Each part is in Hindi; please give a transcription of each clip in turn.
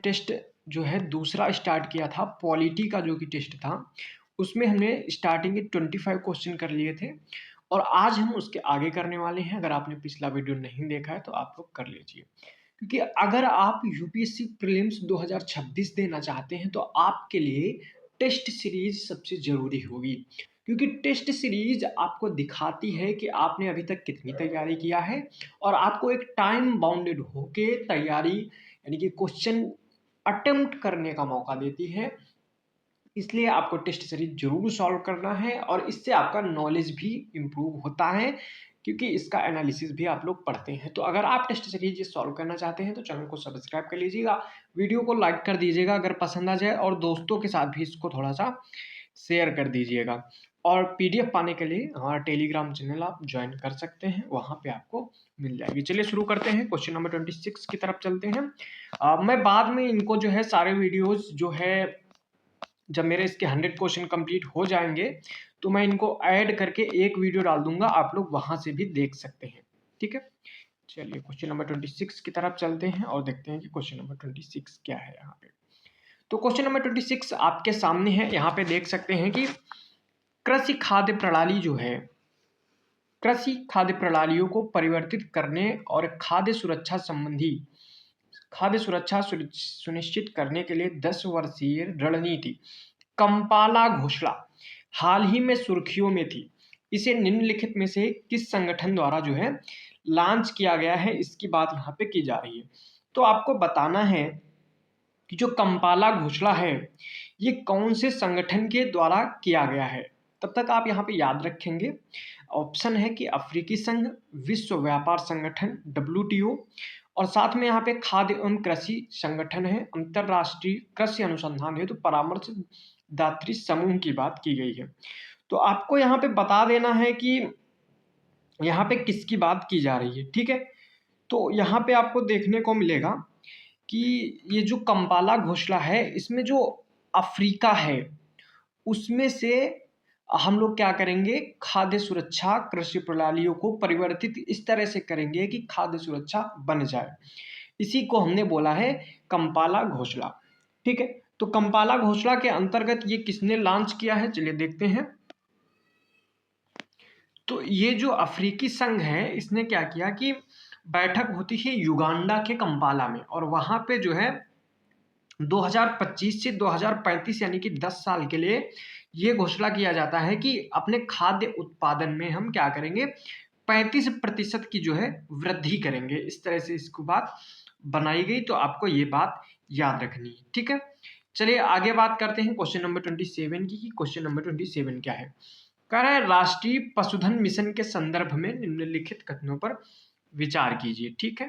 टेस्ट जो है दूसरा स्टार्ट किया था, पॉलिटी का जो कि टेस्ट था, उसमें हमने स्टार्टिंग के 25 क्वेश्चन कर लिए थे और आज हम उसके आगे करने वाले हैं। अगर आपने पिछला वीडियो नहीं देखा है तो आप लोग कर लीजिए, क्योंकि अगर आप यूपीएससी प्रीलिम्स 2026 देना चाहते हैं तो आपके लिए टेस्ट सीरीज सबसे ज़रूरी होगी, क्योंकि टेस्ट सीरीज आपको दिखाती है कि आपने अभी तक कितनी तैयारी किया है और आपको एक टाइम बाउंडेड होके तैयारी यानी कि क्वेश्चन अटेम्प्ट करने का मौका देती है। इसलिए आपको टेस्ट सीरीज जरूर सॉल्व करना है और इससे आपका नॉलेज भी इम्प्रूव होता है, क्योंकि इसका एनालिसिस भी आप लोग पढ़ते हैं। तो अगर आप टेस्ट सीरीज सॉल्व करना चाहते हैं तो चैनल को सब्सक्राइब कर लीजिएगा, वीडियो को लाइक कर दीजिएगा अगर पसंद आ जाए, और दोस्तों के साथ भी इसको थोड़ा सा शेयर कर दीजिएगा। और पीडीएफ पाने के लिए हमारा टेलीग्राम चैनल आप ज्वाइन कर सकते हैं, वहां पे आपको मिल जाएगी। चलिए शुरू करते हैं, क्वेश्चन नंबर 26 की तरफ चलते हैं। मैं बाद में इनको जो है सारे वीडियोज जो है, जब मेरे इसके 100 क्वेश्चन कंप्लीट हो जाएंगे तो मैं इनको ऐड करके एक वीडियो डाल दूंगा, आप लोग वहां से भी देख सकते हैं। ठीक है, चलिए क्वेश्चन नंबर 26 की तरफ चलते हैं और देखते हैं कि क्वेश्चन नंबर 26 क्या है यहाँ पे। तो क्वेश्चन नंबर 26 आपके सामने है, यहाँ पे देख सकते हैं कि कृषि खाद्य प्रणाली जो है, कृषि खाद्य प्रणालियों को परिवर्तित करने और खाद्य सुरक्षा सुनिश्चित करने के लिए 10 वर्षीय रणनीति कंपाला घोषणा हाल ही में सुर्खियों में थी। इसे निम्नलिखित में से किस संगठन द्वारा जो है लॉन्च किया गया है, इसकी बात यहाँ पे की जा रही है। तो आपको बताना है कि जो कंपाला घोषणा है ये कौन से संगठन के द्वारा किया गया है। तब तक आप यहाँ पे याद रखेंगे, ऑप्शन है कि अफ्रीकी संघ, विश्व व्यापार संगठन WTO, और साथ में यहाँ पे खाद्य एवं कृषि संगठन है, अंतरराष्ट्रीय कृषि अनुसंधान हेतु परामर्श दात्री समूह की बात की गई है। तो आपको यहाँ पे बता देना है कि यहाँ पे किसकी बात की जा रही है। ठीक है, तो यहाँ पे आपको देखने को मिलेगा कि ये जो कंपाला घोषणा है, इसमें जो अफ्रीका है उसमें से हम लोग क्या करेंगे, खाद्य सुरक्षा कृषि प्रणालियों को परिवर्तित इस तरह से करेंगे कि खाद्य सुरक्षा बन जाए। इसी को हमने बोला है कंपाला घोषणा। ठीक है, तो कंपाला घोषणा के अंतर्गत ये किसने लॉन्च किया है, चलिए देखते हैं। तो ये जो अफ्रीकी संघ है इसने क्या किया कि बैठक होती है युगांडा के कंपाला में, और वहां पे जो है 2025 से 2035 यानी कि 10 साल के लिए ये घोषणा किया जाता है कि अपने खाद्य उत्पादन में हम क्या करेंगे, 35% की जो है वृद्धि करेंगे। इस तरह से इसको बात बनाई गई, तो आपको ये बात याद रखनी है। ठीक है, चलिए आगे बात करते हैं क्वेश्चन नंबर 27 की। क्वेश्चन नंबर 27 क्या है, कह रहा है राष्ट्रीय पशुधन मिशन के संदर्भ में निम्नलिखित कथनों पर विचार कीजिए। ठीक है,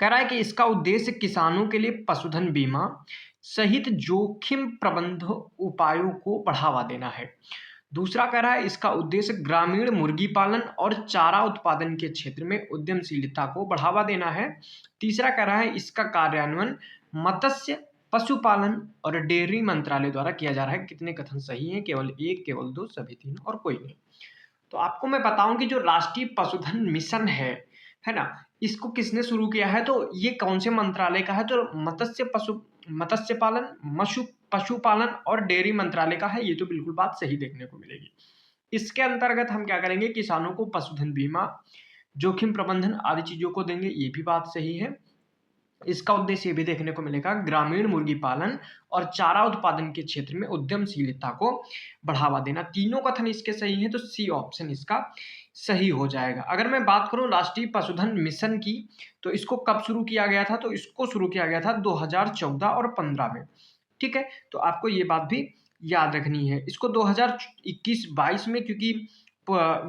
कह रहा है कि इसका उद्देश्य किसानों के लिए पशुधन बीमा सहित जोखिम प्रबंधन उपायों को बढ़ावा देना है। दूसरा कह रहा है इसका उद्देश्य ग्रामीण मुर्गी पालन और चारा उत्पादन के क्षेत्र में उद्यमशीलता को बढ़ावा देना है। तीसरा कह रहा है इसका कार्यान्वयन मत्स्य पशुपालन और डेयरी मंत्रालय द्वारा किया जा रहा है। कितने कथन सही हैं, केवल एक, केवल दो, सभी तीन और कोई नहीं। तो आपको मैं बताऊं कि जो राष्ट्रीय पशुधन मिशन है ना, इसको किसने शुरू किया है, तो ये कौन से मंत्रालय का है, तो मत्स्य पालन, पशुपालन और डेयरी मंत्रालय का है। ये तो बिल्कुल बात सही देखने को मिलेगी। इसके अंतर्गत हम क्या करेंगे, किसानों को पशुधन बीमा, जोखिम प्रबंधन आदि चीजों को देंगे, ये भी बात सही है। इसका उद्देश्य भी देखने को मिलेगा ग्रामीण मुर्गी पालन और चारा उत्पादन के क्षेत्र में उद्यमशीलता को बढ़ावा देना। तीनों कथन इसके सही हैं, तो सी ऑप्शन इसका सही हो जाएगा। अगर मैं बात करूं राष्ट्रीय पशुधन मिशन की, तो इसको कब शुरू किया गया था, तो इसको शुरू किया गया था 2014 और 15 में। ठीक है, तो आपको ये बात भी याद रखनी है। इसको 2021-22 में, क्योंकि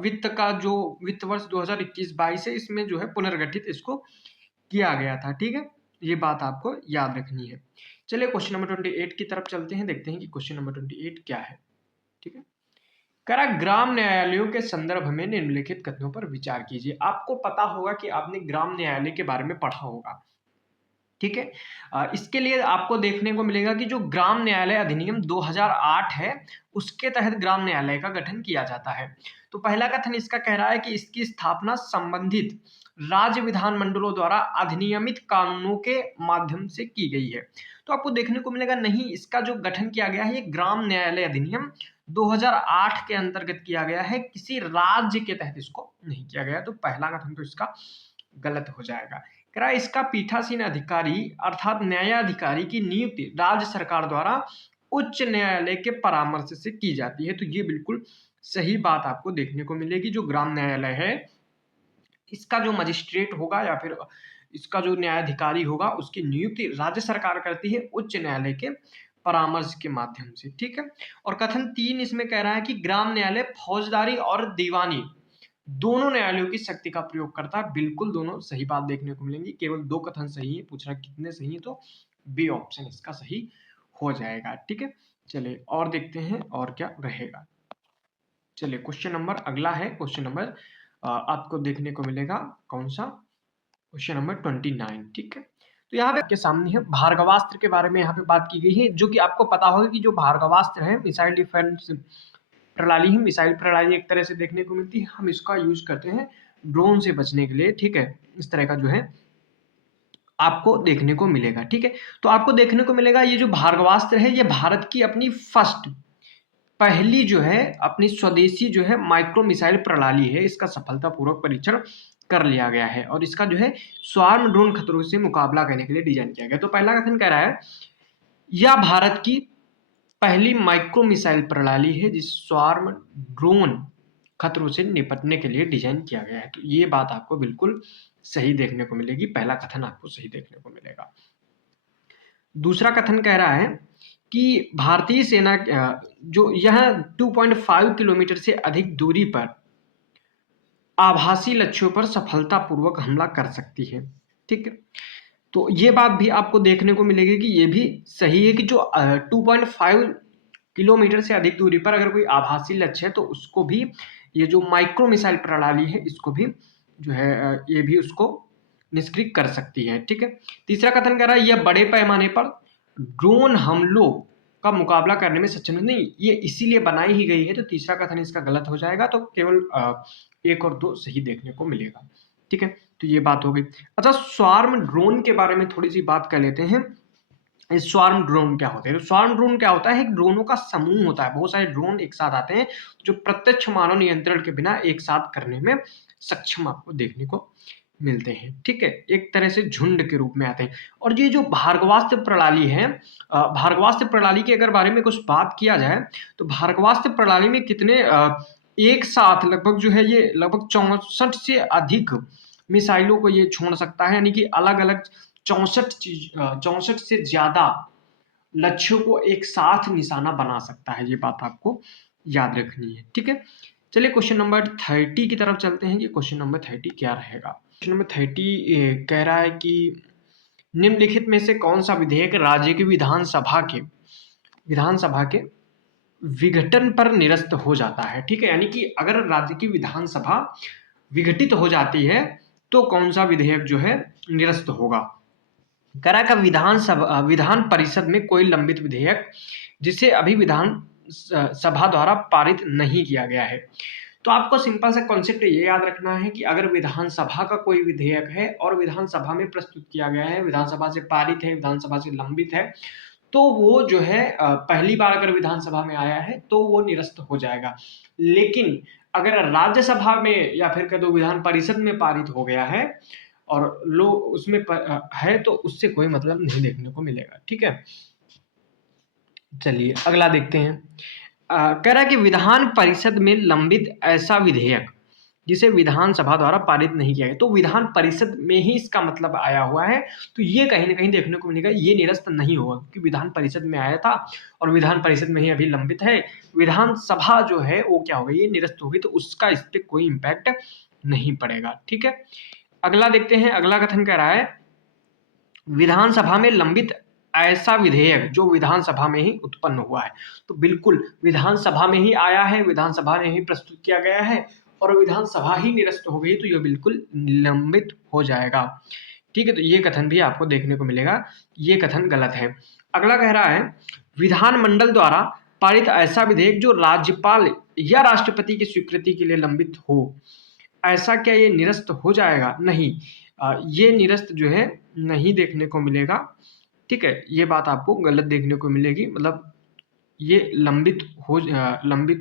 वित्त वर्ष 2021-22 है, इसमें जो है पुनर्गठित इसको किया गया था। ठीक है, ये बात आपको याद रखनी है। चलिए क्वेश्चन नंबर 28 की तरफ चलते हैं, देखते हैं कि क्वेश्चन नंबर 28 क्या है। ठीक है, करा ग्राम न्यायालयों के संदर्भ में निम्नलिखित कथनों पर विचार कीजिए। आपको पता होगा कि आपने ग्राम न्यायालय के बारे में पढ़ा होगा। ठीक है, इसके लिए आपको देखने को मिलेगा कि जो ग्राम न्यायालय अधिनियम 2008 है उसके तहत ग्राम न्यायालय का गठन किया जाता है। तो तो पहला कथन इसका कह रहा है कि इसकी स्थापना संबंधित राज्य विधानमंडलों द्वारा अधिनियमित कानूनों के माध्यम से की गई है। तो आपको देखने को मिलेगा नहीं, इसका जो गठन किया गया है ये ग्राम न्यायालय अधिनियम 2008 के अंतर्गत किया गया है, किसी राज्य के तहत इसको नहीं किया गया। तो पहला कथन तो इसका गलत हो जाएगा। कह रहा है इसका पीठासीन अधिकारी अर्थात न्यायाधिकारी की नियुक्ति राज्य सरकार द्वारा उच्च न्यायालय के परामर्श से की जाती है। तो ये बिल्कुल सही बात आपको देखने को मिलेगी। जो ग्राम न्यायालय है इसका जो मजिस्ट्रेट होगा या फिर इसका जो न्यायाधिकारी होगा उसकी नियुक्ति राज्य सरकार करती है उच्च न्यायालय के परामर्श के माध्यम से। ठीक है। और कथन 3 इसमें कह रहा है कि ग्राम न्यायालय फौजदारी और दीवानी दोनों न्यायालयों की शक्ति का प्रयोग करता है। बिल्कुल दोनों सही बात देखने को मिलेंगी। केवल 2 कथन सही है, पूछ रहा है कितने सही है, तो बी ऑप्शन इसका सही हो जाएगा। ठीक है, चलिए और देखते हैं और क्या रहेगा। चलिए क्वेश्चन नंबर अगला है, क्वेश्चन नंबर आपको देखने को मिलेगा कौन सा, क्वेश्चन नंबर 29। ठीक है, तो यहाँ पे आपके सामने है भार्गवास्त्र के बारे में यहाँ पे बात की गई है, जो कि आपको पता होगा कि जो भार्गवास्त्र है मिसाइल डिफेंस प्रणाली है। मिसाइल प्रणाली एक तरह से देखने को मिलती है, हम इसका यूज करते हैं ड्रोन से बचने के लिए। ठीक है, इस तरह का जो है आपको देखने को मिलेगा। ठीक है, तो आपको देखने को मिलेगा ये जो भार्गवास्त्र है ये भारत की अपनी पहली जो है अपनी स्वदेशी जो है माइक्रो मिसाइल प्रणाली है। इसका सफलतापूर्वक परीक्षण कर लिया गया है और इसका जो है स्वार्म ड्रोन खतरों से मुकाबला करने के लिए डिजाइन किया गया। तो पहला कथन कह रहा है यह भारत की पहली माइक्रो मिसाइल प्रणाली है जिस स्वार्म ड्रोन खतरों से निपटने के लिए डिजाइन किया गया है। तो ये बात आपको बिल्कुल सही देखने को मिलेगी, पहला कथन आपको सही देखने को मिलेगा। दूसरा कथन कह रहा है कि भारतीय सेना जो यह 2.5 किलोमीटर से अधिक दूरी पर आभासी लक्ष्यों पर सफलतापूर्वक हमला कर सकती है। ठीक है, तो ये बात भी आपको देखने को मिलेगी कि ये भी सही है कि जो 2.5 किलोमीटर से अधिक दूरी पर अगर कोई आभासी लक्ष्य है तो उसको भी ये जो माइक्रो मिसाइल प्रणाली है इसको भी जो है ये भी उसको निष्क्रिय कर सकती है। ठीक है, तीसरा कथन कह रहा है यह बड़े पैमाने पर ड्रोन हमलों का मुकाबला करने में सक्षम नहीं, ये इसीलिए बनाई ही गई है। तो तीसरा कथन इसका गलत हो जाएगा, तो केवल 1 और 2 सही देखने को मिलेगा। ठीक है, तो ये बात हो गई। अच्छा, स्वार्म ड्रोन के बारे में थोड़ी सी बात कर लेते हैं। स्वार्म ड्रोन क्या होते हैं? तो स्वार्म ड्रोन क्या होता है? एक ड्रोनों का समूह होता है, बहुत सारे ड्रोन एक साथ आते हैं जो प्रत्यक्ष मानव नियंत्रण के बिना एक साथ करने में सक्षम आपको देखने को मिलते हैं। ठीक है, एक तरह से झुंड के रूप में आते हैं। और ये जो भार्गवास्त्र प्रणाली है, भार्गवास्त्र प्रणाली के अगर बारे में कुछ बात किया जाए तो भार्गवास्त्र प्रणाली में कितने एक साथ लगभग जो है ये लगभग 64 से अधिक मिसाइलों को ये छोड़ सकता है, यानी कि अलग अलग 64 से ज्यादा लक्ष्यों को एक साथ निशाना बना सकता है। ये बात आपको याद रखनी है। ठीक है, चलिए क्वेश्चन नंबर 30 की तरफ चलते हैं कि क्वेश्चन नंबर 30 क्या रहेगा। क्वेश्चन नंबर 30 कह रहा है कि निम्नलिखित में से कौन सा विधेयक राज्य की विधानसभा के विघटन पर निरस्त हो जाता है। ठीक है, यानी कि अगर राज्य की विधानसभा विघटित हो जाती है तो कौन सा विधेयक जो है निरस्त होगा। कह रहा है विधान परिषद में कोई लंबित विधेयक जिसे अभी विधान सभा द्वारा पारित नहीं किया गया है। तो आपको सिंपल सा कॉन्सेप्ट ये याद रखना है कि अगर विधानसभा का कोई विधेयक है और विधानसभा में प्रस्तुत किया गया है, विधानसभा से पारित है, विधानसभा से लंबित है, तो वो जो है पहली बार अगर विधानसभा में आया है तो वो निरस्त हो जाएगा। लेकिन अगर राज्यसभा में या फिर कह दो विधान परिषद में पारित हो गया है और लोग उसमें है तो उससे कोई मतलब नहीं देखने को मिलेगा। ठीक है, चलिए अगला देखते हैं। कह रहा है कि विधान परिषद में लंबित ऐसा विधेयक जिसे विधानसभा द्वारा पारित नहीं किया गया, तो विधान परिषद में ही इसका मतलब आया हुआ है, तो ये कहीं ना कहीं देखने को मिलेगा ये निरस्त नहीं होगा क्योंकि विधान परिषद में आया था और विधान परिषद में ही अभी लंबित है। विधानसभा जो है वो क्या होगा, ये निरस्त होगी, तो उसका इस पर कोई इम्पैक्ट नहीं पड़ेगा। ठीक है, अगला देखते हैं। अगला कथन कह रहा है विधानसभा में लंबित ऐसा विधेयक जो विधानसभा में ही उत्पन्न हुआ है। तो बिल्कुल विधानसभा में ही आया है, विधानसभा ने ही प्रस्तुत किया गया है और विधानसभा ही निरस्त हो गई, तो यह बिल्कुल निलंबित हो जाएगा। ठीक है, तो ये कथन भी आपको देखने को मिलेगा, ये कथन गलत है। अगला कह रहा है विधानमंडल द्वारा पारित ऐसा विधेयक जो राज्यपाल या राष्ट्रपति की स्वीकृति के लिए लंबित हो, ऐसा क्या ये निरस्त हो जाएगा? नहीं, ये निरस्त जो है नहीं देखने को मिलेगा। ठीक है, ये बात आपको गलत देखने को मिलेगी। मतलब ये लंबित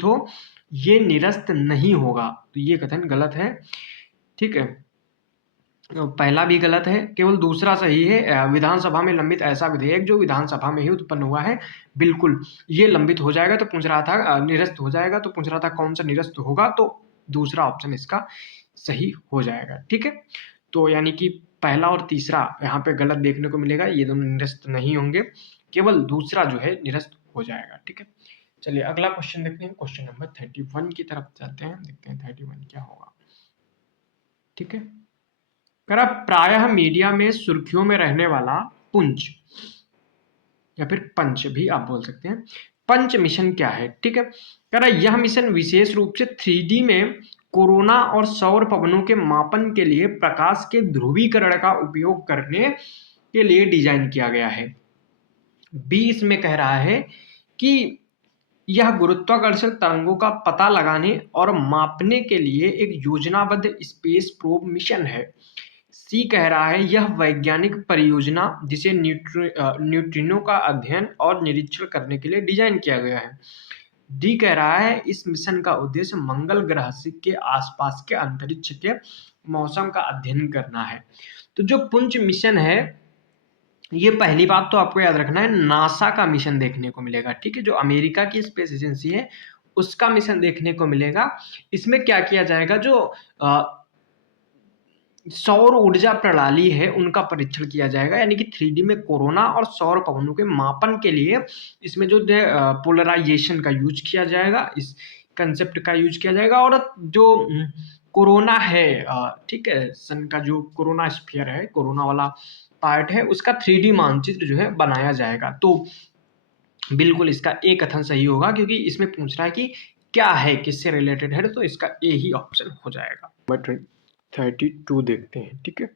हो, ये निरस्त नहीं होगा, तो ये कथन गलत है। ठीक है, पहला भी गलत है, केवल दूसरा सही है। विधानसभा में लंबित ऐसा विधेयक जो विधानसभा में ही उत्पन्न हुआ है, बिल्कुल ये लंबित हो जाएगा। तो पूछ रहा था निरस्त हो जाएगा, तो पूछ रहा था कौन सा निरस्त होगा, तो दूसरा ऑप्शन इसका सही हो जाएगा। ठीक है, तो यानी कि पहला और तीसरा यहाँ पे गलत देखने को मिलेगा, ये दोनों निरस्त नहीं होंगे, केवल दूसरा जो है निरस्त हो जाएगा। ठीक है, चलिए अगला क्वेश्चन देखते हैं। क्वेश्चन नंबर 31 की तरफ चलते हैं, देखते हैं 31 क्या होगा। ठीक है, कह रहा प्रायः मीडिया में सुर्खियों में रहने वाला पुंज या फिर पंच भी आप बोल सकते हैं, पंच मिशन क्या है? ठीक है, कह रहा यह मिशन विशेष रूप से 3D में कोरोना और सौर पवनों के मापन के लिए प्रकाश के ध्रुवीकरण का उपयोग करने के लिए डिजाइन किया गया है। बी इसमें कह रहा है कि यह गुरुत्वाकर्षण तरंगों का पता लगाने और मापने के लिए एक योजनाबद्ध स्पेस प्रोब मिशन है। सी कह रहा है यह वैज्ञानिक परियोजना जिसे न्यूट्रिनो का अध्ययन और निरीक्षण करने के लिए डिजाइन किया गया है। डी कह रहा है इस मिशन का उद्देश्य मंगल ग्रह के आसपास के अंतरिक्ष के मौसम का अध्ययन करना है। तो जो पुंज मिशन है, ये पहली बात तो आपको याद रखना है, नासा का मिशन देखने को मिलेगा। ठीक है, जो अमेरिका की स्पेस एजेंसी है उसका मिशन देखने को मिलेगा। इसमें क्या किया जाएगा, जो सौर ऊर्जा प्रणाली है उनका परीक्षण किया जाएगा, यानी कि 3D में कोरोना और सौर पवनों के मापन के लिए इसमें जो पोलराइजेशन का यूज किया जाएगा, इस कंसेप्ट का यूज किया जाएगा। और जो कोरोना है, ठीक है, सन का जो कोरोना स्फीयर है, कोरोना वाला पार्ट है, उसका 3D मानचित्र जो है बनाया जाएगा। तो बिल्कुल इसका एक कथन सही होगा, क्योंकि इसमें पूछ रहा है कि क्या है, किससे रिलेटेड है, तो इसका ए ही ऑप्शन हो जाएगा। 32 देखते हैं। ठीक है,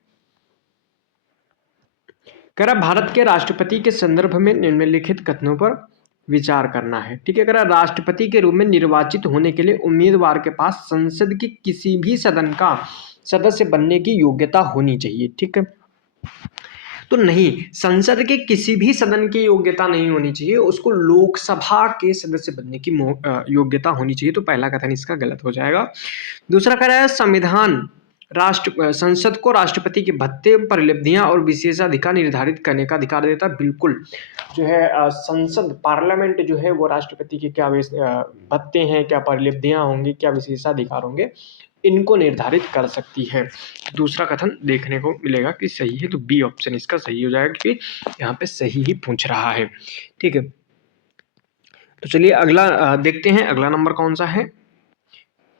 कह रहा भारत के राष्ट्रपति के संदर्भ में निम्नलिखित कथनों पर विचार करना है। ठीक है, कह रहा राष्ट्रपति के रूप में निर्वाचित होने के लिए उम्मीदवार के पास संसद के किसी भी सदन का सदस्य बनने की योग्यता होनी चाहिए। ठीक है, तो नहीं, संसद के किसी भी सदन की योग्यता नहीं होनी चाहिए, उसको लोकसभा के सदस्य बनने की योग्यता होनी चाहिए। तो पहला कथन इसका गलत हो जाएगा। दूसरा कह रहा है संविधान संसद को राष्ट्रपति के भत्ते, परिलब्धियां और विशेषाधिकार निर्धारित करने का अधिकार देता है। बिल्कुल जो है संसद पार्लियामेंट जो है वो राष्ट्रपति के क्या भत्ते हैं, क्या परिलब्धियां होंगी, क्या विशेषाधिकार होंगे, इनको निर्धारित कर सकती है। दूसरा कथन देखने को मिलेगा कि सही है, तो बी ऑप्शन इसका सही हो जाएगा, क्योंकि यहाँ पे सही ही पूछ रहा है। ठीक है, तो चलिए अगला देखते हैं, अगला नंबर कौन सा है,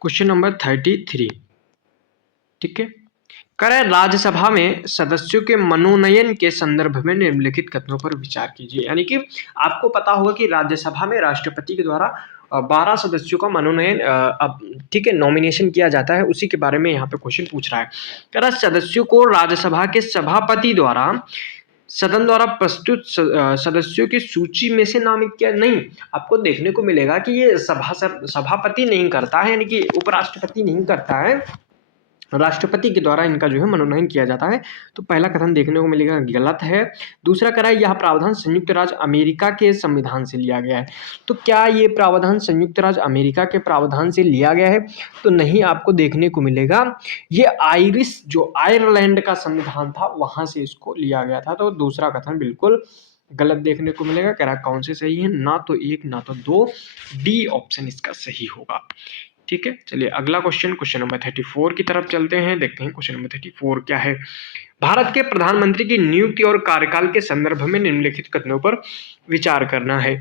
क्वेश्चन नंबर 33। ठीक है, कह रहा है राज्यसभा में सदस्यों के मनोनयन के संदर्भ में निम्नलिखित कथनों पर विचार कीजिए। यानी कि आपको पता होगा कि राज्यसभा में राष्ट्रपति के द्वारा 12 सदस्यों का मनोनयन ठीक है नॉमिनेशन किया जाता है, उसी के बारे में यहाँ पे क्वेश्चन पूछ रहा है। कह रहा सदस्यों को राज्यसभा के सभापति द्वारा सदन द्वारा प्रस्तुत सदस्यों की सूची में से नामित किया। नहीं, आपको देखने को मिलेगा कि ये सभापति नहीं करता है, यानी कि उपराष्ट्रपति नहीं करता है, राष्ट्रपति के द्वारा इनका जो है मनोनयन किया जाता है। तो पहला कथन देखने को मिलेगा गलत है। दूसरा कह रहा है यह प्रावधान संयुक्त राज्य अमेरिका के संविधान से लिया गया है। तो क्या ये प्रावधान संयुक्त राज्य अमेरिका के प्रावधान से लिया गया है? तो नहीं, आपको देखने को मिलेगा ये आयरिश जो आयरलैंड का संविधान था वहां से इसको लिया गया था। तो दूसरा कथन बिल्कुल गलत देखने को मिलेगा। कह रहा है कौन से सही है, ना तो 1 ना तो 2, डी ऑप्शन इसका सही होगा। ठीक है, चलिए अगला क्वेश्चन नंबर 34 की तरफ चलते हैं, देखते हैं क्वेश्चन नंबर 34 क्या है। भारत के प्रधानमंत्री की नियुक्ति और कार्यकाल के संदर्भ में निम्नलिखित कथनों पर विचार करना है।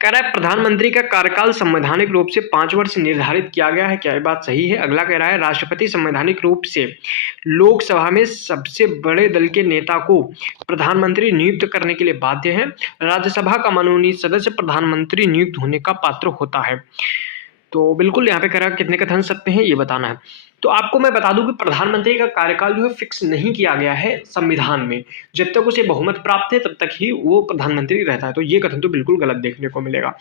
कह रहा है प्रधानमंत्री का कार्यकाल संवैधानिक रूप से 5 वर्ष निर्धारित किया गया है। क्या ये बात सही है? अगला कह रहा है राष्ट्रपति संवैधानिक रूप से लोकसभा में सबसे बड़े दल के नेता को प्रधानमंत्री नियुक्त करने के लिए बाध्य है। राज्यसभा का मनोनीत सदस्य प्रधानमंत्री नियुक्त होने का पात्र होता है। तो बिल्कुल यहाँ पे कह रहा है कितने कथन सत्य हैं ये बताना है। तो आपको मैं बता दूं कि प्रधानमंत्री का कार्यकाल जो है फिक्स नहीं किया गया है संविधान में। जब तक उसे बहुमत प्राप्त है तब तक ही वो प्रधानमंत्री रहता है। तो ये कथन तो बिल्कुल गलत देखने को मिलेगा।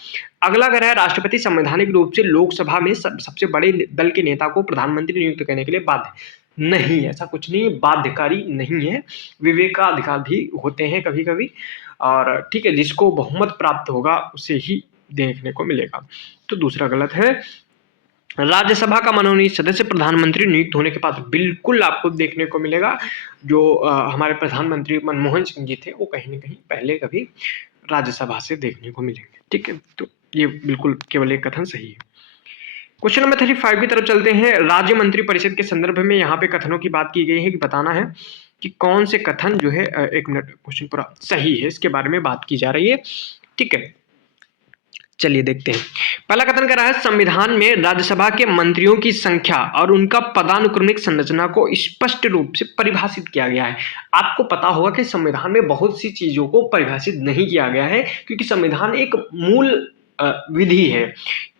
अगला अगर है, राष्ट्रपति संवैधानिक रूप से लोकसभा में सबसे बड़े दल के नेता को प्रधानमंत्री नियुक्त करने के लिए बाध्य नहीं है। ऐसा कुछ नहीं, बाध्यकारी नहीं है, विवेकाधिकार भी होते हैं कभी कभी। और ठीक है, जिसको बहुमत प्राप्त होगा उसे ही देखने को मिलेगा। तो दूसरा गलत है। राज्यसभा का मनोनीत सदस्य प्रधानमंत्री नियुक्त होने के बाद बिल्कुल आपको देखने को मिलेगा। जो हमारे प्रधानमंत्री मनमोहन सिंह जी थे वो कहीं ना कहीं पहले कभी राज्यसभा से देखने को मिलेंगे। ठीक है, तो ये बिल्कुल केवल एक कथन सही है। क्वेश्चन नंबर 35 की तरफ चलते हैं। राज्य मंत्री परिषद के संदर्भ में यहाँ पे कथनों की बात की गई है कि बताना है कि कौन से कथन जो है, एक मिनट, क्वेश्चन पूरा सही है, इसके बारे में बात की जा रही है। ठीक है, चलिए देखते हैं। पहला कथन कर रहा है, संविधान में राज्यसभा के मंत्रियों की संख्या और उनका पदानुक्रमिक संरचना को स्पष्ट रूप से परिभाषित किया गया है। आपको पता होगा कि संविधान में बहुत सी चीजों को परिभाषित नहीं किया गया है, क्योंकि संविधान एक मूल विधि है।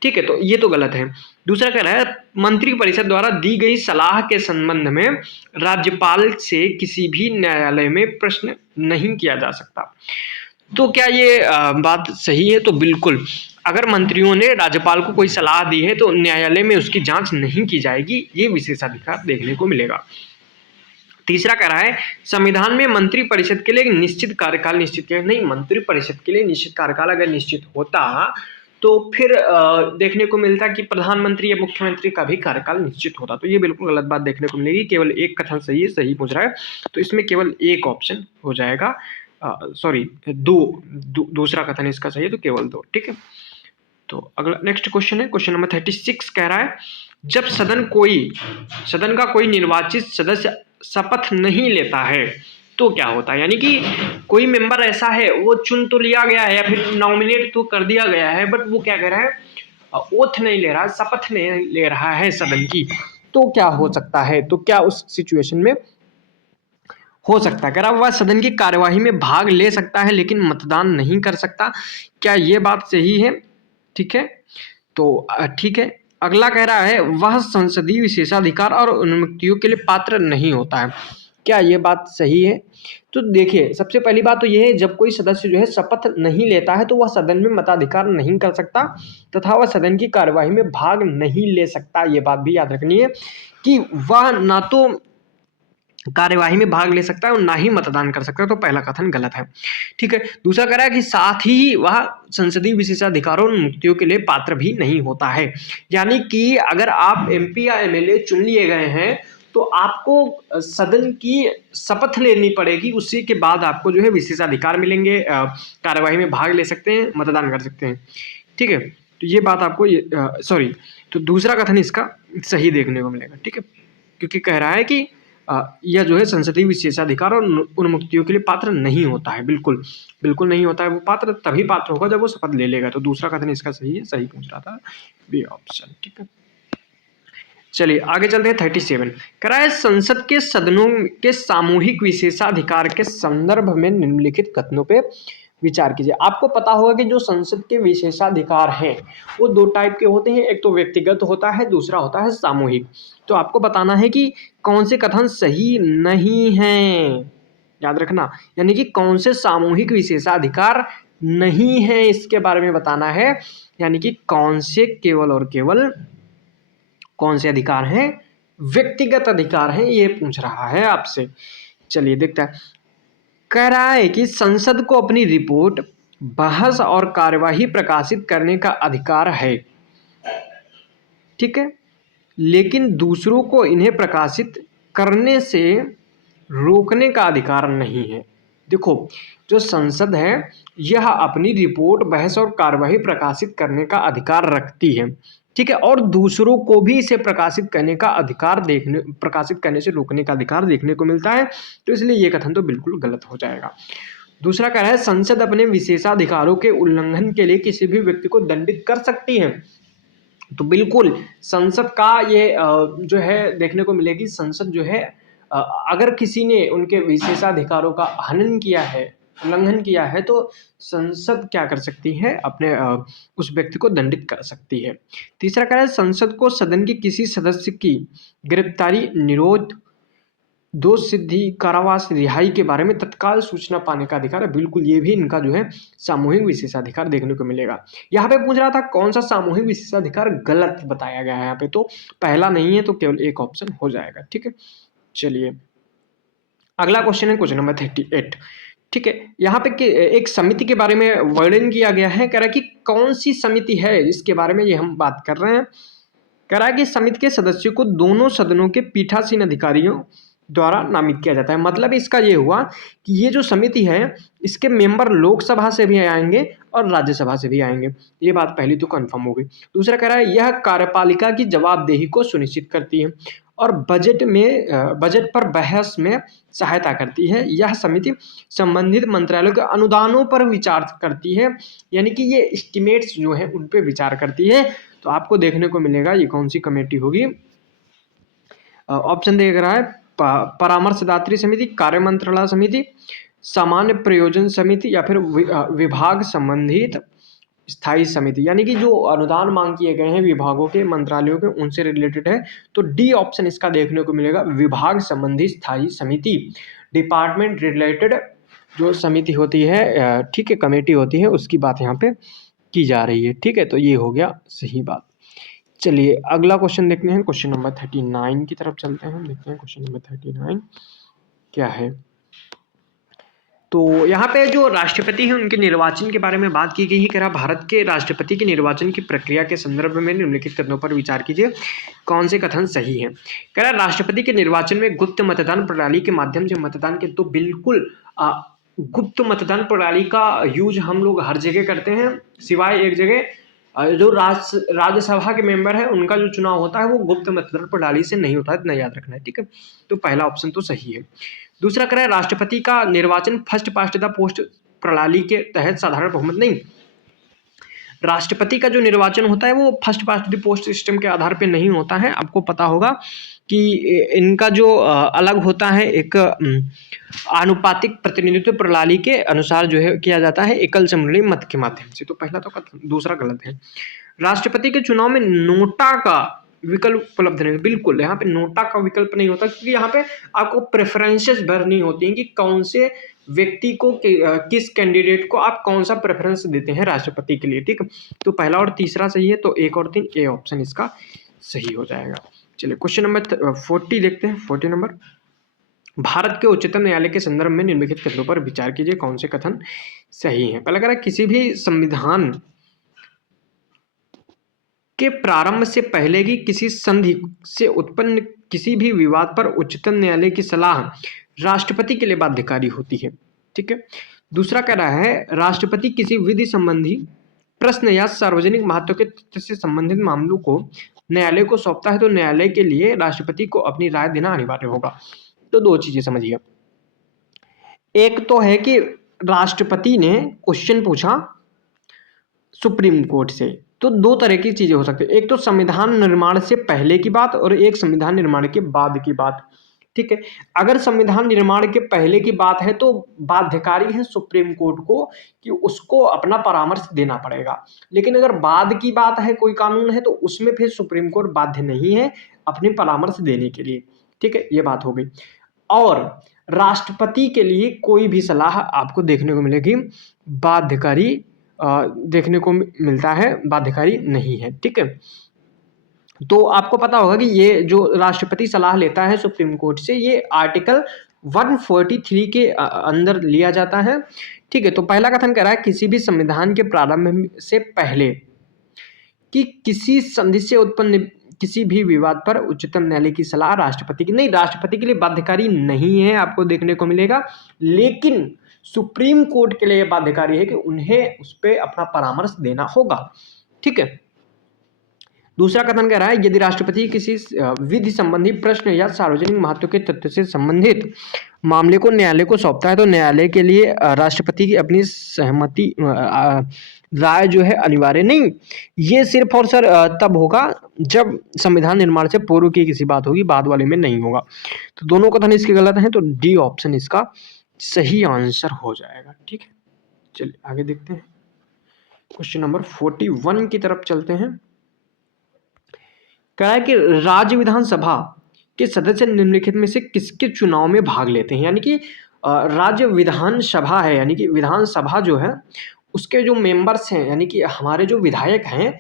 ठीक है, तो ये तो गलत है। दूसरा कह रहा है, मंत्री परिषद द्वारा दी गई सलाह के संबंध में राज्यपाल से किसी भी न्यायालय में प्रश्न नहीं किया जा सकता। तो क्या ये बात सही है? तो बिल्कुल, अगर मंत्रियों ने राज्यपाल को कोई सलाह दी है तो न्यायालय में उसकी जांच नहीं की जाएगी, ये विशेषाधिकार देखने को मिलेगा। तीसरा कह रहा है, संविधान में मंत्री परिषद के लिए निश्चित कार्यकाल निश्चित किया नहीं। मंत्री परिषद के लिए निश्चित कार्यकाल अगर निश्चित होता तो फिर देखने को मिलता कि प्रधानमंत्री या मुख्यमंत्री का भी कार्यकाल निश्चित होता। तो ये बिल्कुल गलत बात देखने को मिलेगी। केवल एक कथन सही है, सही पूछ रहा है, तो इसमें केवल एक ऑप्शन हो जाएगा। सॉरी, दूसरा कथन इसका सही है, तो केवल 2। ठीक है, तो अगला नेक्स्ट क्वेश्चन है, क्वेश्चन नंबर 36 कह रहा है, जब सदन का कोई निर्वाचित सदस्य शपथ नहीं लेता है तो क्या होता है? यानी कि कोई मेंबर ऐसा है, वो चुन तो लिया गया है या फिर नॉमिनेट तो कर दिया गया है, बट वो क्या कह रहा है, ओथ नहीं ले रहा, शपथ नहीं ले रहा है सदन की, तो क्या हो सकता है? तो क्या उस सिचुएशन में हो सकता है, कह रहा वह सदन की कार्यवाही में भाग ले सकता है लेकिन मतदान नहीं कर सकता। क्या ये बात सही है? ठीक है, तो ठीक है। अगला कह रहा है, वह संसदीय विशेषाधिकार और अनुमतियों के लिए पात्र नहीं होता है। क्या ये बात सही है? तो देखिए, सबसे पहली बात तो यह है, जब कोई सदस्य जो है शपथ नहीं लेता है तो वह सदन में मताधिकार नहीं कर सकता तथा वह सदन की कार्यवाही में भाग नहीं ले सकता। ये बात भी याद रखनी है कि वह ना तो कार्यवाही में भाग ले सकता है और ना ही मतदान कर सकता है। तो पहला कथन गलत है। ठीक है, दूसरा कह रहा है कि साथ ही वह संसदीय विशेषाधिकारों और मुक्तियों के लिए पात्र भी नहीं होता है। यानी कि अगर आप एमपी या एमएलए चुन लिए गए हैं तो आपको सदन की शपथ लेनी पड़ेगी, उसी के बाद आपको जो है विशेषाधिकार मिलेंगे, कार्यवाही में भाग ले सकते हैं, मतदान कर सकते हैं। ठीक है, तो ये बात आपको सॉरी, तो दूसरा कथन इसका सही देखने को मिलेगा। ठीक है, क्योंकि कह रहा है कि यह जो है संसदीय विशेषाधिकार और उन्मुक्तियों के लिए पात्र नहीं होता है। बिल्कुल बिल्कुल नहीं होता है। वो पात्र तभी पात्र होगा जब वो शपथ ले लेगा। तो दूसरा कथन इसका सही है, सही पूछ रहा था, बी ऑप्शन। ठीक है, चलिए आगे चलते हैं। 37 कह रहा है, संसद के सदनों के सामूहिक विशेषाधिकार के संदर्भ में निम्नलिखित कथनों पे विचार कीजिए। आपको पता होगा कि जो संसद के विशेषाधिकार हैं वो 2 टाइप के होते हैं, एक तो व्यक्तिगत होता है, दूसरा होता है सामूहिक। तो आपको बताना है कि कौन से कथन सही नहीं हैं, याद रखना, यानी कि कौन से सामूहिक विशेषाधिकार नहीं है, इसके बारे में बताना है। यानी कि कौन से केवल और केवल कौन से अधिकार हैं, व्यक्तिगत अधिकार हैं, ये पूछ रहा है आपसे। चलिए देखते हैं। कह रहा है कि संसद को अपनी रिपोर्ट, बहस और कार्यवाही प्रकाशित करने का अधिकार है। ठीक है, लेकिन दूसरों को इन्हें प्रकाशित करने से रोकने का अधिकार नहीं है। देखो, जो संसद है यह अपनी रिपोर्ट, बहस और कार्यवाही प्रकाशित करने का अधिकार रखती है। ठीक है, और दूसरों को भी इसे प्रकाशित करने का अधिकार प्रकाशित करने से रोकने का अधिकार देखने को मिलता है। तो इसलिए ये कथन तो बिल्कुल गलत हो जाएगा। दूसरा कह रहा है, संसद अपने विशेषाधिकारों के उल्लंघन के लिए किसी भी व्यक्ति को दंडित कर सकती है। तो बिल्कुल संसद का ये जो है देखने को मिलेगी। संसद जो है अगर किसी ने उनके विशेषाधिकारों का हनन किया है उल्लंघन किया है तो संसद क्या कर सकती है, अपने उस व्यक्ति को दंडित कर सकती है। तीसरा कह रहा है संसद को सदन के किसी सदस्य की गिरफ्तारी, निरोध, दोष सिद्धि, कारावास, रिहाई के बारे में तत्काल सूचना पाने का अधिकार है। बिल्कुल, ये भी इनका जो है सामूहिक विशेषाधिकार देखने को मिलेगा। यहाँ पे पूछ रहा था कौन सा सामूहिक विशेषाधिकार गलत बताया गया है यहाँ पे, तो पहला नहीं है तो केवल एक ऑप्शन हो जाएगा। ठीक है, चलिए अगला क्वेश्चन है क्वेश्चन नंबर 38। ठीक है, यहाँ पे एक समिति के बारे में वर्णन किया गया है। कह रहा है कि कौन सी समिति है, इसके बारे में ये हम बात कर रहे हैं। कह रहा है कि समिति के सदस्यों को दोनों सदनों के पीठासीन अधिकारियों द्वारा नामित किया जाता है। मतलब इसका ये हुआ कि ये जो समिति है इसके मेंबर लोकसभा से भी आएंगे और राज्यसभा से भी आएंगे। ये बात पहली तो कंफर्म हो गई। दूसरा कह रहा है यह कार्यपालिका की जवाबदेही को सुनिश्चित करती है और बजट पर बहस में सहायता करती है। यह समिति संबंधित मंत्रालयों के अनुदानों पर विचार करती है, यानी कि ये एस्टिमेट्स जो है उन पर विचार करती है। तो आपको देखने को मिलेगा ये कौन सी कमेटी होगी। ऑप्शन देख रहा है परामर्शदात्री समिति, कार्य मंत्रालय समिति, सामान्य प्रयोजन समिति या फिर विभाग संबंधित स्थायी समिति, यानी कि जो अनुदान मांग किए गए हैं विभागों के, मंत्रालयों के, उनसे रिलेटेड है। तो डी ऑप्शन इसका देखने को मिलेगा, विभाग संबंधी स्थायी समिति। डिपार्टमेंट रिलेटेड जो समिति होती है, ठीक है, कमेटी होती है, उसकी बात यहाँ पे की जा रही है। ठीक है, तो ये हो गया सही बात। चलिए अगला क्वेश्चन देखते हैं, क्वेश्चन नंबर 39 की तरफ चलते हैं। देखते हैं क्वेश्चन नंबर 39 क्या है। तो यहाँ पे जो राष्ट्रपति हैं उनके निर्वाचन के बारे में बात की गई है। कह रहा भारत के राष्ट्रपति के निर्वाचन की प्रक्रिया के संदर्भ में निम्नलिखित कथनों पर विचार कीजिए, कौन से कथन सही हैं। कह रहा राष्ट्रपति के निर्वाचन में गुप्त मतदान प्रणाली के माध्यम से मतदान के, तो बिल्कुल गुप्त मतदान प्रणाली का यूज हम लोग हर जगह करते हैं, सिवाय एक जगह जो राज्यसभा के मेंबर है उनका जो चुनाव होता है वो गुप्त मतदान प्रणाली से नहीं होता है, इतना याद रखना है। ठीक है, तो पहला ऑप्शन तो सही है। दूसरा कह रहा है राष्ट्रपति का निर्वाचन फर्स्ट पास्ट द पोस्ट प्रणाली के तहत साधारण बहुमत नहीं, राष्ट्रपति का जो निर्वाचन होता है वो first past the post system के आधार पे नहीं होता है। आपको पता होगा कि इनका जो अलग होता है, एक आनुपातिक प्रतिनिधित्व प्रणाली के अनुसार जो है किया जाता है, एकल समूह मत के माध्यम से। तो पहला तो कथन दूसरा गलत है। राष्ट्रपति के चुनाव में नोटा का विकल्प उपलब्ध नहीं, बिल्कुल यहाँ पे नोटा का विकल्प नहीं होता, क्योंकि यहाँ पे आपको प्रेफरेंसेस भरनी होती हैं कि कौन से व्यक्ति को किस कैंडिडेट को आप कौन सा प्रेफरेंस देते हैं राष्ट्रपति के लिए। ठीक है, तो पहला और तीसरा सही है, तो 1 और 3 ए ऑप्शन इसका सही हो जाएगा। चलिए क्वेश्चन नंबर 40 देखते हैं। 40 नंबर, भारत के उच्चतम न्यायालय के संदर्भ में निम्नलिखित कथनों पर विचार कीजिए, कौन से कथन सही हैं। पहला कह रहा है किसी भी संविधान के प्रारंभ से पहले की किसी संधि से उत्पन्न किसी भी विवाद पर उच्चतम न्यायालय की सलाह राष्ट्रपति के लिए बाध्यकारी होती है। ठीक है, दूसरा कह रहा है राष्ट्रपति किसी विधि संबंधी प्रश्न या सार्वजनिक महत्व के तथ्य से संबंधित मामलों को न्यायालय को सौंपता है तो न्यायालय के लिए राष्ट्रपति को अपनी राय देना अनिवार्य होगा। तो दो चीजें समझिए, एक तो है कि राष्ट्रपति ने क्वेश्चन पूछा सुप्रीम कोर्ट से, तो दो तरह की चीजें हो सकती है, एक तो संविधान निर्माण से पहले की बात और एक संविधान निर्माण के बाद की बात। ठीक है, अगर संविधान निर्माण के पहले की बात है तो बाध्यकारी है सुप्रीम कोर्ट को कि उसको अपना परामर्श देना पड़ेगा, लेकिन अगर बाद की बात है कोई कानून है तो उसमें फिर सुप्रीम कोर्ट बाध्य नहीं है अपने परामर्श देने के लिए। ठीक है, ये बात हो गई। और राष्ट्रपति के लिए कोई भी सलाह आपको देखने को मिलेगी बाध्यकारी देखने को मिलता है, बाध्यकारी नहीं है। ठीक है, तो आपको पता होगा कि ये जो राष्ट्रपति सलाह लेता है सुप्रीम कोर्ट से, ये आर्टिकल 143 के अंदर लिया जाता है। ठीक है, तो पहला कथन कह रहा है किसी भी संविधान के प्रारंभ से पहले कि किसी संधि से उत्पन्न किसी भी विवाद पर उच्चतम न्यायालय की सलाह राष्ट्रपति की नहीं, राष्ट्रपति के लिए बाध्यकारी नहीं है, आपको देखने को मिलेगा, लेकिन सुप्रीम कोर्ट के लिए बाध्यकारी है कि उन्हें उस पर अपना परामर्श देना होगा। ठीक है, दूसरा कथन कह रहा है यदि राष्ट्रपति किसी विधि संबंधी प्रश्न या सार्वजनिक महत्व के तथ्य से संबंधित मामले को न्यायालय को सौंपता है तो न्यायालय के लिए राष्ट्रपति की अपनी सहमति राय जो है अनिवार्य नहीं, ये सिर्फ और सर तब होगा जब संविधान निर्माण से पूर्व की किसी बात होगी, बाद वाले में नहीं होगा। तो दोनों कथन इसके गलत हैं, तो डी ऑप्शन इसका सही आंसर हो जाएगा। ठीक है, चलिए आगे देखते हैं। क्वेश्चन नंबर 41 की तरफ चलते हैं। कह रहा है कि राज्य विधानसभा के सदस्य निम्नलिखित में से किसके चुनाव में भाग लेते हैं? यानी कि राज्य विधानसभा है, यानी कि विधानसभा जो है उसके जो मेंबर्स हैं, यानी कि हमारे जो विधायक हैं,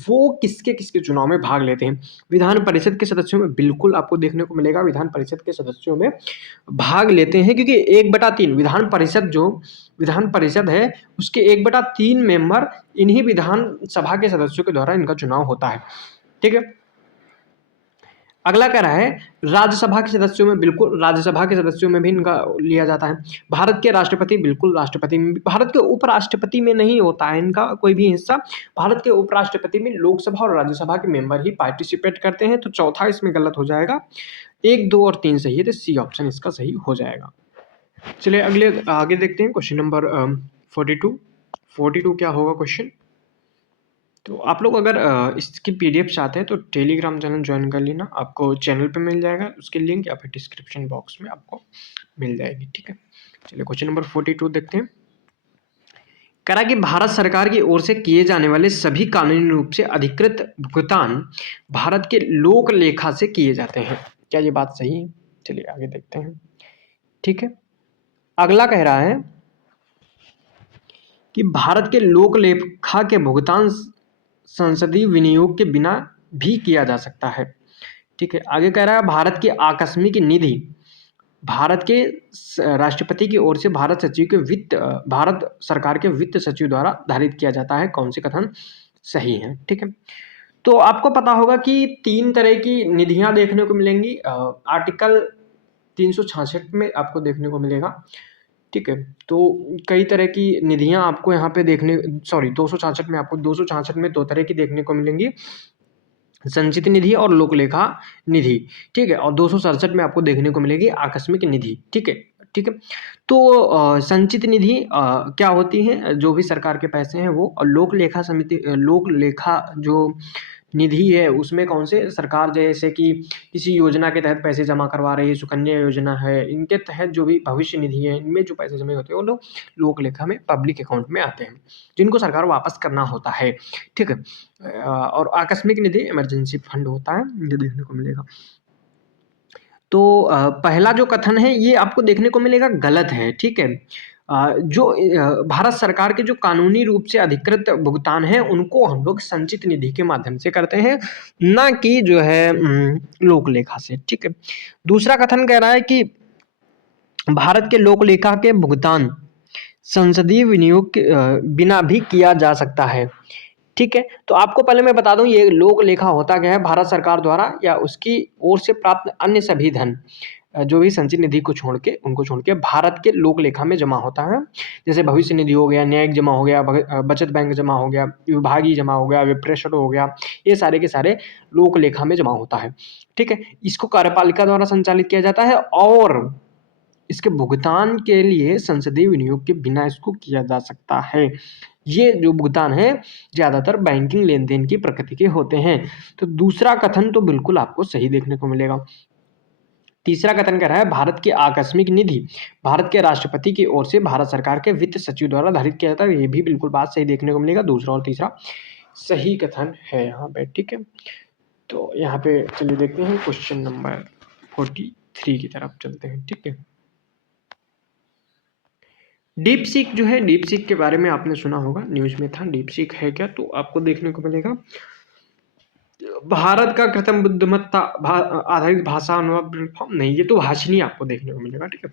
वो किसके किसके चुनाव में भाग लेते हैं? विधान परिषद के सदस्यों में बिल्कुल आपको देखने को मिलेगा, विधान परिषद के सदस्यों में भाग लेते हैं, क्योंकि 1/3 विधान परिषद है उसके 1/3 मेंबर इन्हीं विधानसभा के सदस्यों के द्वारा इनका चुनाव होता है। ठीक है, अगला कह रहा है राज्यसभा के सदस्यों में, बिल्कुल राज्यसभा के सदस्यों में भी इनका लिया जाता है। भारत के राष्ट्रपति, बिल्कुल राष्ट्रपति में, भारत के उपराष्ट्रपति में नहीं होता है इनका कोई भी हिस्सा। भारत के उपराष्ट्रपति में लोकसभा और राज्यसभा के मेंबर ही पार्टिसिपेट करते हैं, तो चौथा इसमें गलत हो जाएगा। 1, 2 और 3 सही है, तो सी ऑप्शन इसका सही हो जाएगा। चलिए अगले आगे देखते हैं। क्वेश्चन नंबर 42 क्या होगा क्वेश्चन? तो आप लोग अगर इसकी पीडीएफ चाहते हैं तो टेलीग्राम चैनल ज्वाइन कर लेना, आपको चैनल पे मिल जाएगा उसकी लिंक, या फिर डिस्क्रिप्शन बॉक्स में आपको मिल जाएगी। ठीक है, चलिए क्वेश्चन नंबर 42 देखते हैं। करा कि भारत सरकार की ओर से किए जाने वाले सभी कानूनी रूप से अधिकृत भुगतान भारत के लोक लेखा से किए जाते हैं। क्या ये बात सही है? चलिए आगे देखते हैं। ठीक है, अगला कह रहा है कि भारत के लोक लेखा के भुगतान संसदीय विनियोग के बिना भी किया जा सकता है। ठीक है, आगे कह रहा है भारत की आकस्मिक निधि भारत के राष्ट्रपति की ओर से भारत सरकार के वित्त सचिव द्वारा धारित किया जाता है। कौन से कथन सही है? ठीक है, तो आपको पता होगा कि 3 तरह की निधियां देखने को मिलेंगी। आर्टिकल 366 में आपको देखने को मिलेगा। ठीक है, तो कई तरह की निधियां आपको यहाँ पे 266 में आपको 266 में 2 तरह की देखने को मिलेंगी, संचित निधि और लोकलेखा निधि। ठीक है, और 267 में आपको देखने को मिलेगी आकस्मिक निधि। ठीक है, ठीक है, तो संचित निधि क्या होती है? जो भी सरकार के पैसे हैं वो, और लोकलेखा जो निधि है उसमें कौन से सरकार जैसे कि किसी योजना के तहत पैसे जमा करवा रही है, सुकन्या योजना है, इनके तहत जो भी भविष्य निधि है इनमें जो पैसे जमा होते हैं वो लोग लोकलेखा में पब्लिक अकाउंट में आते हैं, जिनको सरकार वापस करना होता है। ठीक है, और आकस्मिक निधि इमरजेंसी फंड होता है, ये देखने को मिलेगा। तो पहला जो कथन है ये आपको देखने को मिलेगा गलत है। ठीक है, जो भारत सरकार के जो कानूनी रूप से अधिकृत भुगतान है उनको हम लोग संचित निधि के माध्यम से करते हैं, ना कि जो है लोकलेखा से। ठीक है, दूसरा कथन कह रहा है कि भारत के लोकलेखा के भुगतान संसदीय विनियोग के बिना भी किया जा सकता है। ठीक है, तो आपको पहले मैं बता दूं ये लोक लेखा होता क्या है। भारत सरकार द्वारा या उसकी ओर से प्राप्त अन्य सभी धन जो भी संचित निधि को छोड़ के भारत के लोक लेखा में जमा होता है। जैसे भविष्य निधि हो गया, न्यायिक जमा हो गया, बचत बैंक जमा हो गया, विभागीय जमा हो गया, विप्रेषण हो गया, ये सारे के सारे लोक लेखा में जमा होता है। ठीक है, इसको कार्यपालिका द्वारा संचालित किया जाता है और इसके भुगतान के लिए संसदीय विनियोग के बिना इसको किया जा सकता है। ये जो भुगतान है ज्यादातर बैंकिंग लेन देन की प्रकृति के होते हैं। तो दूसरा कथन तो बिल्कुल आपको सही देखने को मिलेगा। तीसरा कथन कह रहा है भारत की आकस्मिक निधि भारत के राष्ट्रपति की ओर से भारत सरकार के वित्त सचिव द्वारा धारित किया जाता है, ये भी बिल्कुल बात सही देखने को मिलेगा। दूसरा और तीसरा सही कथन है यहाँ पे। ठीक है, तो यहाँ पे चलिए देखते हैं क्वेश्चन नंबर 43 की तरफ चलते हैं। ठीक है, डीप सीक जो है, डीप सीक के बारे में आपने सुना होगा, न्यूज में था। डीप सीक है क्या? तो आपको देखने को मिलेगा भारत का कृत्रिम बुद्धिमत्ता आधारित भाषा अनुवाद प्लेटफॉर्म नहीं, ये तो भाषिणी आपको देखने को मिलेगा। ठीक है,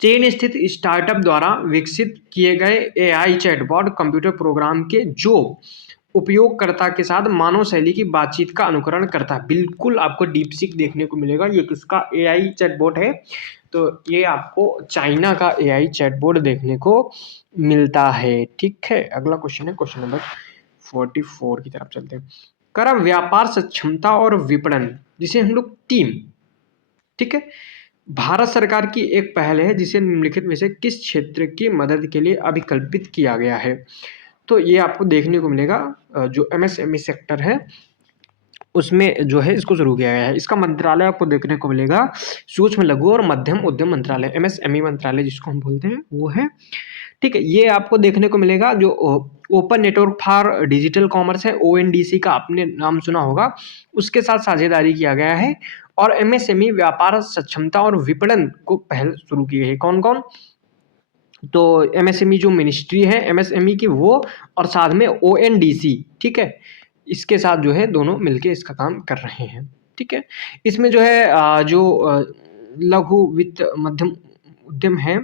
चीन स्थित स्टार्टअप द्वारा विकसित किए गए एआई चैटबॉट कंप्यूटर प्रोग्राम के जो उपयोगकर्ता के साथ मानव शैली की बातचीत का अनुकरण करता है। बिल्कुल आपको डीप सीक देखने को मिलेगा। ये किसका एआई चैटबॉट है? तो ये आपको चाइना का एआई चैटबॉट देखने को मिलता है। ठीक है, अगला क्वेश्चन है क्वेश्चन नंबर 44 की तरफ चलते हैं। कर व्यापार सक्षमता और विपणन, जिसे हम लोग टीम, ठीक है, भारत सरकार की एक पहल है जिसे निम्नलिखित में से किस क्षेत्र की मदद के लिए अभिकल्पित किया गया है? तो ये आपको देखने को मिलेगा जो एमएसएमई सेक्टर है उसमें जो है इसको शुरू किया गया है। इसका मंत्रालय आपको देखने को मिलेगा सूक्ष्म लघु और मध्यम उद्यम मंत्रालय, एमएसएमई मंत्रालय जिसको हम बोलते हैं वो है। ठीक है, ये आपको देखने को मिलेगा जो open network for digital commerce है, ओएनडीसी का आपने नाम सुना होगा, उसके साथ साझेदारी किया गया है। और एमएसएमई व्यापार सक्षमता और विपणन को पहल शुरू की गई है। कौन कौन? तो एमएसएमई जो मिनिस्ट्री है एमएसएमई की वो, और साथ में ओएनडीसी, ठीक है, इसके साथ जो है दोनों मिलके इसका काम कर रहे हैं। ठीक है, इसमें जो है लघु वित्त मध्यम उद्यम है,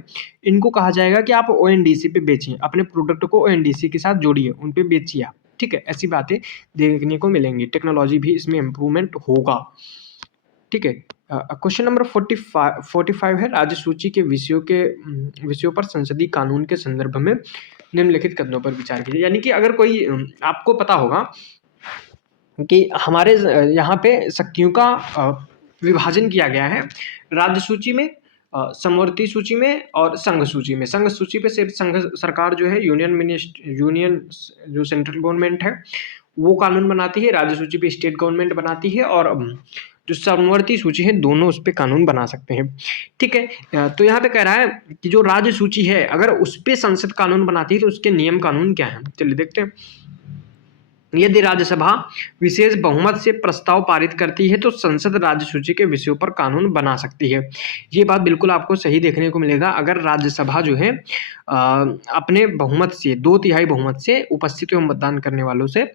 इनको कहा जाएगा कि आप ओएनडीसी पे बेचिए, अपने प्रोडक्ट को ओएनडीसी के साथ जोड़िए, उन पे बेचिए आप। ठीक है, ऐसी बातें देखने को मिलेंगी, टेक्नोलॉजी भी इसमें इम्प्रूवमेंट होगा। ठीक है, क्वेश्चन नंबर 45 है, राज्य सूची के विषयों पर संसदीय कानून के संदर्भ में निम्नलिखित कथनों पर विचार कीजिए। यानी कि अगर कोई आपको पता होगा कि हमारे यहाँ पे शक्तियों का विभाजन किया गया है राज्य सूची में, समवर्ती सूची में और संघ सूची में। संघ सूची पे सिर्फ संघ सरकार जो है यूनियन जो सेंट्रल गवर्नमेंट है वो कानून बनाती है, राज्य सूची पे स्टेट गवर्नमेंट बनाती है, और जो समवर्ती सूची है दोनों उस पर कानून बना सकते हैं। ठीक है, तो यहाँ पे कह रहा है कि जो राज्य सूची है अगर उस पर संसद कानून बनाती है तो उसके नियम कानून क्या है, चलिए देखते हैं। यदि राज्यसभा विशेष बहुमत से प्रस्ताव पारित करती है तो संसद राज्य सूची के विषयों पर कानून बना सकती है। ये बात बिल्कुल आपको सही देखने को मिलेगा। अगर राज्यसभा जो है अपने बहुमत से 2/3 बहुमत से उपस्थित एवं मतदान करने वालों से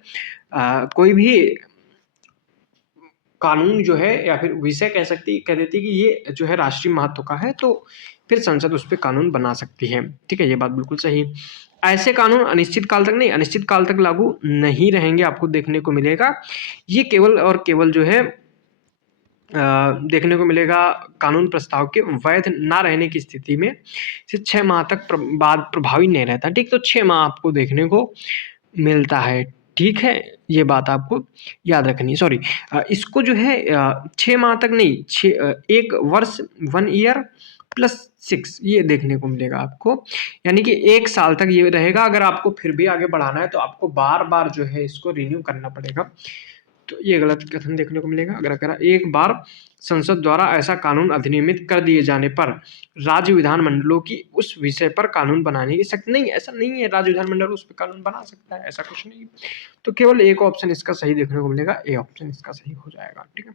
कोई भी कानून जो है या फिर विषय कह देती है कि ये जो है राष्ट्रीय महत्व का है, तो फिर संसद उस पर कानून बना सकती है। ठीक है, ये बात बिल्कुल सही। ऐसे कानून अनिश्चित काल तक नहीं, अनिश्चित काल तक लागू नहीं रहेंगे, आपको देखने को मिलेगा। ये केवल और केवल जो है देखने को मिलेगा कानून प्रस्ताव के वैध ना रहने की स्थिति में से 6 माह तक बाद प्रभावी नहीं रहता। ठीक, तो 6 माह आपको देखने को मिलता है। ठीक है, ये बात आपको याद रखनी है। सॉरी, इसको जो है 6 माह तक नहीं, 1 वर्ष 1 ईयर प्लस 6 ये देखने को मिलेगा आपको, यानी कि 1 साल तक ये रहेगा। अगर आपको फिर भी आगे बढ़ाना है तो आपको बार बार जो है इसको रिन्यू करना पड़ेगा, तो ये गलत कथन देखने को मिलेगा। अगर एक बार संसद द्वारा ऐसा कानून अधिनियमित कर दिए जाने पर राज्य विधानमंडलों की उस विषय पर कानून बनाने की शक्ति नहीं है। ऐसा नहीं है, राज्य विधानमंडल उस पर कानून बना सकता है, ऐसा कुछ नहीं। तो केवल एक ऑप्शन इसका सही देखने को मिलेगा, ए ऑप्शन इसका सही हो जाएगा। ठीक है,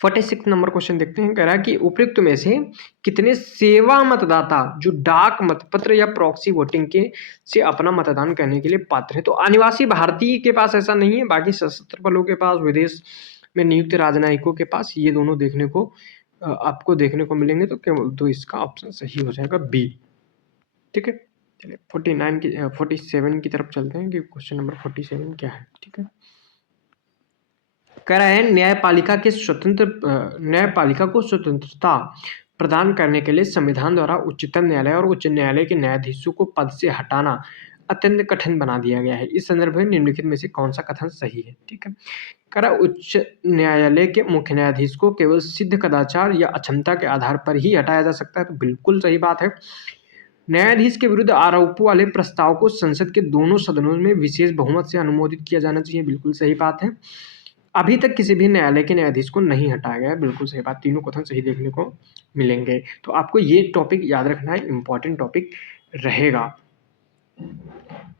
46 नंबर क्वेश्चन देखते हैं। कह रहा है कि उपयुक्त में से कितने सेवा मतदाता जो डाक मतपत्र या प्रॉक्सी वोटिंग के से अपना मतदान करने के लिए पात्र है। तो अनिवासी भारतीय के पास ऐसा नहीं है, बाकी सशस्त्र बलों के पास, विदेश में नियुक्त राजनयिकों के पास ये दोनों देखने को आपको देखने को मिलेंगे। तो केवल तो इसका ऑप्शन सही हो जाएगा बी। ठीक है, चलिए 47 की तरफ चलते हैं कि क्वेश्चन नंबर 47 क्या है। ठीक है, कह रहा है न्यायपालिका को स्वतंत्रता प्रदान करने के लिए संविधान द्वारा उच्चतम न्यायालय और उच्च न्यायालय के न्यायाधीशों को पद से हटाना अत्यंत कठिन बना दिया गया है। इस संदर्भ में निम्नलिखित में से कौन सा कथन सही है। ठीक है, कह रहा उच्च न्यायालय के मुख्य न्यायाधीश को केवल सिद्ध कदाचार या अक्षमता के आधार पर ही हटाया जा सकता है। तो बिल्कुल सही बात है। न्यायाधीश के विरुद्ध आरोपों वाले प्रस्ताव को संसद के दोनों सदनों में विशेष बहुमत से अनुमोदित किया जाना चाहिए। बिल्कुल सही बात है। अभी तक किसी भी न्यायालय के न्यायाधीश को नहीं हटाया गया। बिल्कुल सही बात, तीनों कथन सही देखने को मिलेंगे। तो आपको ये टॉपिक याद रखना है, इंपॉर्टेंट टॉपिक रहेगा।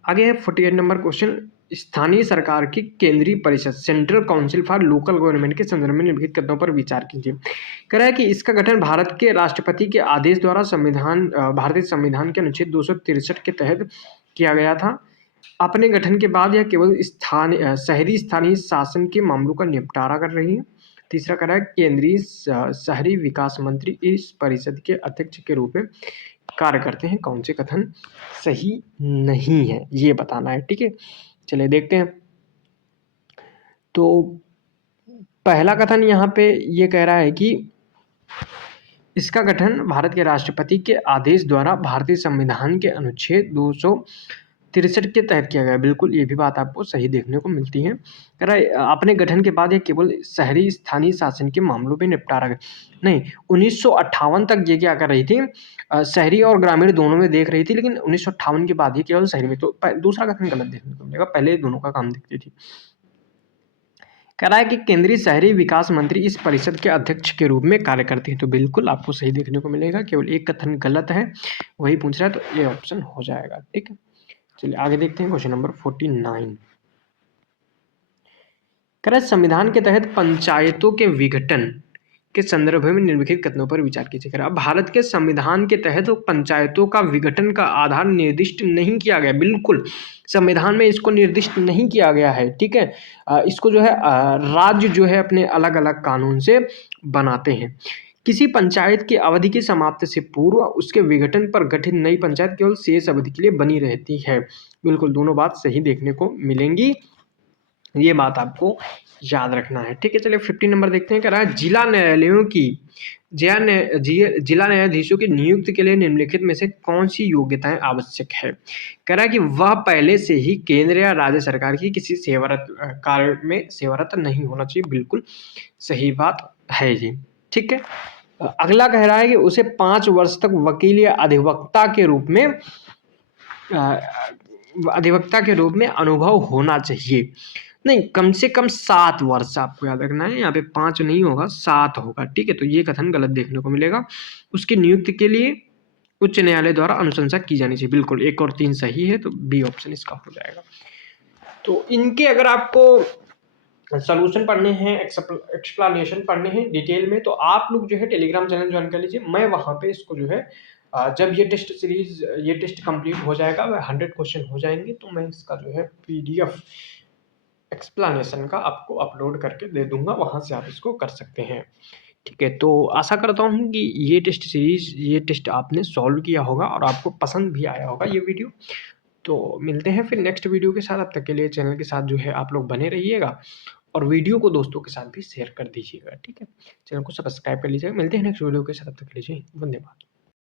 आगे है 48 नंबर क्वेश्चन। स्थानीय सरकार की केंद्रीय परिषद central council for local government के संदर्भ में निम्नलिखित कथनों पर विचार कीजिए। कह रहा है कि इसका गठन भारत के राष्ट्रपति के आदेश द्वारा भारतीय संविधान के अनुच्छेद 263 के तहत किया गया था। अपने गठन के बाद यह केवल शहरी स्थानीय शासन के मामलों का निपटारा कर रही है। तीसरा कह रहा है केंद्रीय शहरी विकास मंत्री इस परिषद के अध्यक्ष के रूप में कार्य करते हैं। कौन से कथन सही नहीं है ये बताना है। ठीक है, चलिए देखते हैं। तो पहला कथन यहाँ पे ये कह रहा है कि इसका गठन भारत के राष्ट्रपति के आदेश द्वारा भारतीय संविधान के अनुच्छेद 263 के तहत किया गया। बिल्कुल ये भी बात आपको सही देखने को मिलती है। कह रहा है अपने गठन के बाद यह केवल शहरी स्थानीय शासन के मामलों में निपटारा नहीं, 1958 तक ये क्या कर रही थी, शहरी और ग्रामीण दोनों में देख रही थी, लेकिन 1958 के बाद ही केवल शहरी में। तो दूसरा कथन गलत देखने को मिलेगा, पहले दोनों का काम देखती थी। कह रहा है कि केंद्रीय शहरी विकास मंत्री इस परिषद के अध्यक्ष के रूप में कार्य करते हैं। तो बिल्कुल आपको सही देखने को मिलेगा, केवल एक कथन गलत है, वही पूछ रहा है, तो ये ऑप्शन हो जाएगा। ठीक है, चलिए आगे देखते हैं क्वेश्चन नंबर 49। कह रहा है संविधान के तहत पंचायतों के विघटन के संदर्भ में निम्नलिखित कथनों पर विचार कीजिए। कह रहा है, अब भारत के संविधान के तहत पंचायतों का विघटन का आधार निर्दिष्ट नहीं किया गया। बिल्कुल संविधान में इसको निर्दिष्ट नहीं किया गया है। ठीक है, इसको जो है राज्य जो है अपने अलग अलग कानून से बनाते हैं। किसी पंचायत की अवधि की समाप्ति से पूर्व उसके विघटन पर गठित नई पंचायत केवल शेष अवधि के लिए बनी रहती है। बिल्कुल दोनों बात सही देखने को मिलेंगी, ये बात आपको याद रखना है। ठीक है, चलिए 50 नंबर देखते हैं। कह रहा है जिला न्यायालयों की जिला न्यायाधीशों की नियुक्ति के लिए निम्नलिखित में से कौन सी योग्यताएं आवश्यक है। कह रहा है कि वह पहले से ही केंद्र या राज्य सरकार की किसी सेवारत कार्य में सेवारत नहीं होना चाहिए। बिल्कुल सही बात है जी। ठीक है, अगला कह रहा है कि उसे 5 वर्ष तक वकील या अधिवक्ता के रूप में अनुभव होना चाहिए। नहीं, कम से कम 7 वर्ष आपको याद रखना है, यहाँ पे 5 नहीं होगा 7 होगा। ठीक है, तो ये कथन गलत देखने को मिलेगा। उसकी नियुक्ति के लिए उच्च न्यायालय द्वारा अनुशंसा की जानी चाहिए। बिल्कुल 1 और 3 सही है, तो बी ऑप्शन इसका हो जाएगा। तो इनके अगर आपको सॉल्यूशन पढ़ने हैं, एक्सप्लेनेशन पढ़ने हैं डिटेल में, तो आप लोग जो है टेलीग्राम चैनल ज्वाइन कर लीजिए। मैं वहाँ पे इसको जो है जब ये टेस्ट कंप्लीट हो जाएगा, 100 क्वेश्चन हो जाएंगे, तो मैं इसका जो है PDF एक्सप्लेनेशन का आपको अपलोड करके दे दूंगा, वहाँ से आप इसको कर सकते हैं। ठीक है, तो आशा करता हूँ कि ये टेस्ट आपने सॉल्व किया होगा और आपको पसंद भी आया होगा ये वीडियो। तो मिलते हैं फिर नेक्स्ट वीडियो के साथ। अब तक के लिए चैनल के साथ जो है आप लोग बने रहिएगा और वीडियो को दोस्तों के साथ भी शेयर कर दीजिएगा। ठीक है, चैनल को सब्सक्राइब कर लीजिएगा। मिलते हैं नेक्स्ट वीडियो के साथ, अब तक के लिए वंदे मातरम।